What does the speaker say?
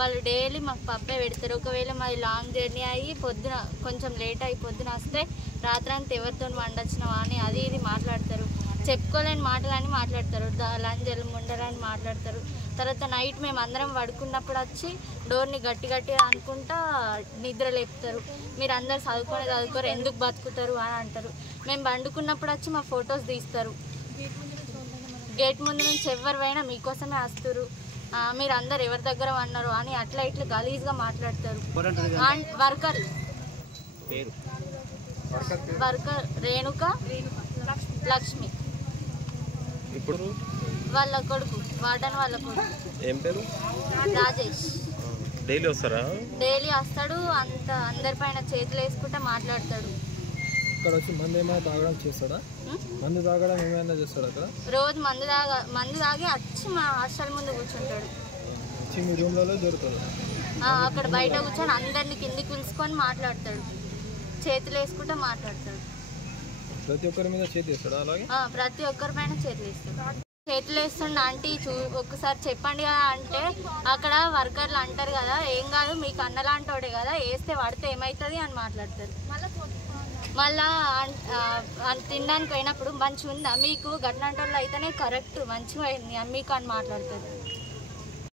వాళ్ళు డైలీ మాకు పప్పే పెడతారు. ఒకవేళ మాది లాంగ్ జర్నీ అయ్యి పొద్దున కొంచెం లేట్ అయ్యి పొద్దున వస్తే రాత్రంతా ఎవరితో వండొచ్చినావా అని అది ఇది మాట్లాడతారు. చెప్పుకోలేని మాటలని మాట్లాడతారు. లంజలు ముండరని మాట్లాడతారు. తర్వాత నైట్ మేము అందరం పడుకున్నప్పుడు వచ్చి డోర్ని గట్టి గట్టిగా అనుకుంటా నిద్ర లేపుతారు. మీరు అందరు చదువుకోరు, ఎందుకు బతుకుతారు అని అంటారు. మేము పండుకున్నప్పుడు వచ్చి మా ఫొటోస్ తీస్తారు. గేట్ ముందు నుంచి ఎవరు పోయినా మీకోసమే వస్తారు, మీరు అందరు ఎవరి దగ్గర అన్నారు అని అట్లా ఇట్లా గలీజ్గా మాట్లాడతారు. వర్కర్ రేణుక లక్ష్మి ఇప్పుడు వాళ్ళ కొడుకు వార్డన్ వాళ్ళ కొడుకు ఏం పేరు రాజేష్. డైలీ వస్తారా? డైలీ వస్తాడు. అందరి పైన చేతులు వేసుకుంటే మాట్లాడతాడు. ఇక్కడ వచ్చి మందు ఏమైనా తాగడం చేస్తాడా? మందు తాగడం ఏమైనా చేస్తాడు అక్కడ? రోజు మందు తాగి వచ్చి మా హాస్టల్ ముందు కూర్చుంటాడు. వచ్చి మీ రూమ్లలో దొరుకుతాడు. అక్కడ బయట కూర్చొని అందరిని కిందికి పిలుచుకొని మాట్లాడతాడు. చేతులు వేసుకుంటే మాట్లాడతాడు. ప్రతి ఒక్కరి మీద చేతి వేస్తాడు. అలాగే ప్రతి ఒక్కరి పైన చేతులు వేస్తాడు. చేతులు వేస్తుండ ఆంటీ ఒక్కసారి చెప్పండి కదా అంటే అక్కడ వర్కర్లు అంటారు కదా, ఏం కాదు మీకు అన్నలాంటోడే కదా, వేస్తే పడితే ఏమవుతుంది అని మాట్లాడతారు. మళ్ళా తినడానికి పోయినప్పుడు మంచిగా ఉందా మీకు, గట్లాంటి వాళ్ళు అయితేనే కరెక్ట్ మంచిగా అయింది మీకు అని మాట్లాడతారు.